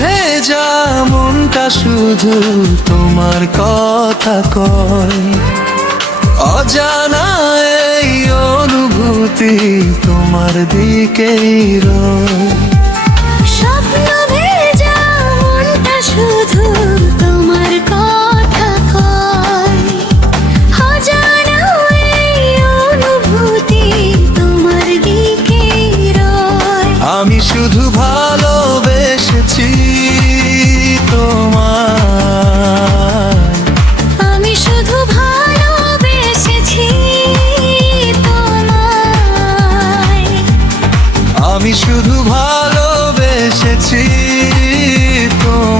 ভেজা মনটা শুধু তোমার কথা কয়, অজানা এই অনুভূতি তোমার দিকেই রয়। স্বপ্ন ভেজা মনটা শুধু তোমার কথা কয়, অজানা এই অনুভূতি তোমার দিকেই রয়। আমি শুধু ভালোবেসেছি তোমায়, আমি শুধু ভালোবেসেছি তোমায়, আমি শুধু ভালোবেসেছি তোমায়,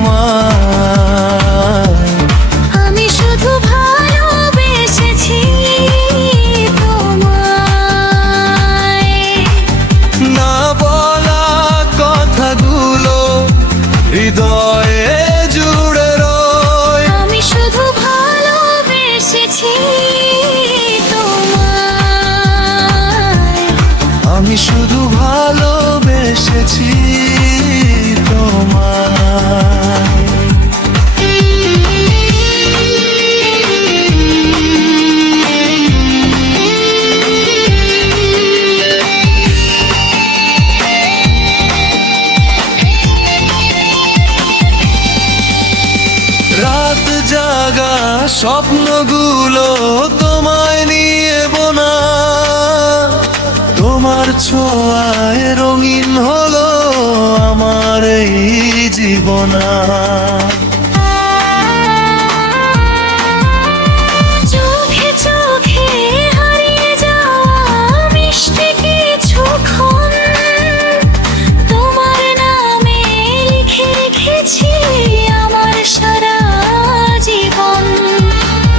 আমি শুধু ভালোবেসেছি তোমায়। না বলা কথাগুলো হৃদয়ে জুড়ে রয়। আমি শুধু ভালোবেসেছি তোমায়, আমি শুধু ভালোবেসেছি তোমায়। রাত জাগা স্বপ্নগুলো তোমায় নিয়ে বোনা, তোমার ছোঁয়ায় রঙিন হলো আমার এই জীবনা। চোখে চোখে হারিয়ে যাওয়া মিষ্টি কিছুক্ষণ তোমার নামে লিখে রেখেছি আমার সারা জীবন।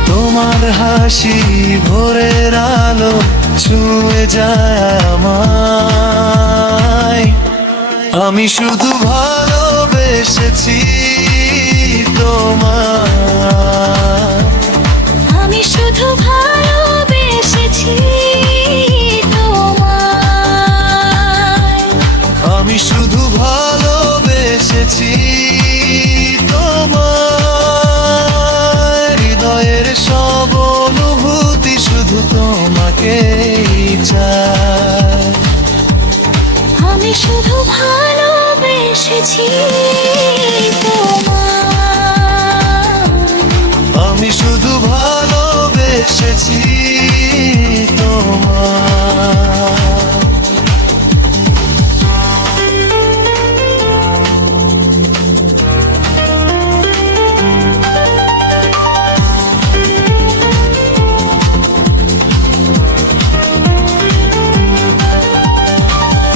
তোমার হাসি ভোরের আলো ছুঁয়ে যায় আমায়। আমি শুধু ভালোবেসেছি তোমায়, আমি শুধু ভালোবেসেছি তোমায়, আমি শুধু ভালোবেসেছি তোমায়। হৃদয়ের সব অনুভূতি শুধু তোমাকেই চায়। আমি শুধু ভালোবেসেছি তোমায়, আমি শুধু ভালোবেসেছি তোমায়।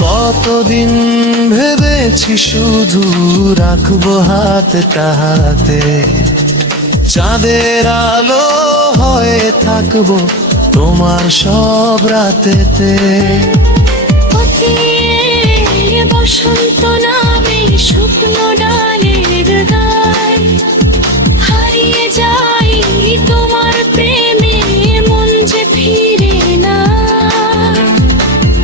কতদিন ভেবেছি শুধু রাখবো হাতটা হাতে, চাঁদের আলো হয়ে থাকবো তোমার সব রাতেতে। পথের বসন্ত নামে শুকনো ডালের গায় হারিয়ে যাই তোমার প্রেমে, মন যে ফিরে না।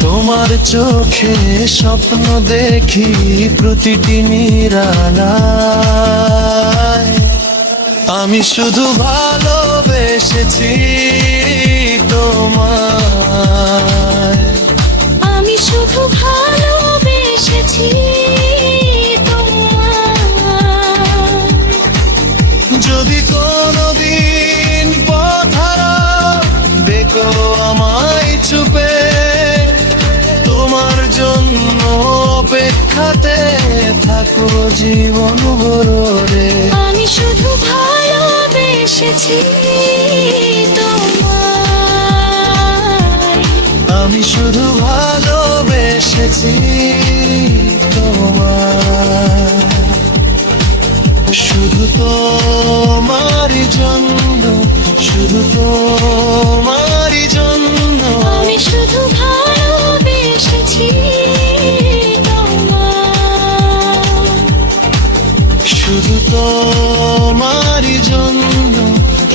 তোমার চোখে স্বপ্ন দেখি প্রতিটি নিরালায়। আমি শুধু ভালোবেসেছি তোমায়, আমি শুধু ভালোবেসেছি তোমায়। যদি কোনোদিন পথ হারাও দেখো আমায় চুপে, তোমার জন্য অপেক্ষাতে থাকো জীবন ভরে। আমি শুধু ভালোবেসেছি তোমায়, আমি শুধু ভালোবেসেছি তোমায়, শুধু তোমারই জন্য, শুধু তোমারই জন্য। আমি শুধু ভালোবেসেছি তোমায়, শুধু তোমারই জন্য,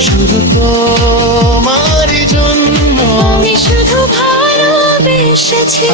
শুধু তোমারই জন্য। আমি শুধু ভালোবেসেছি।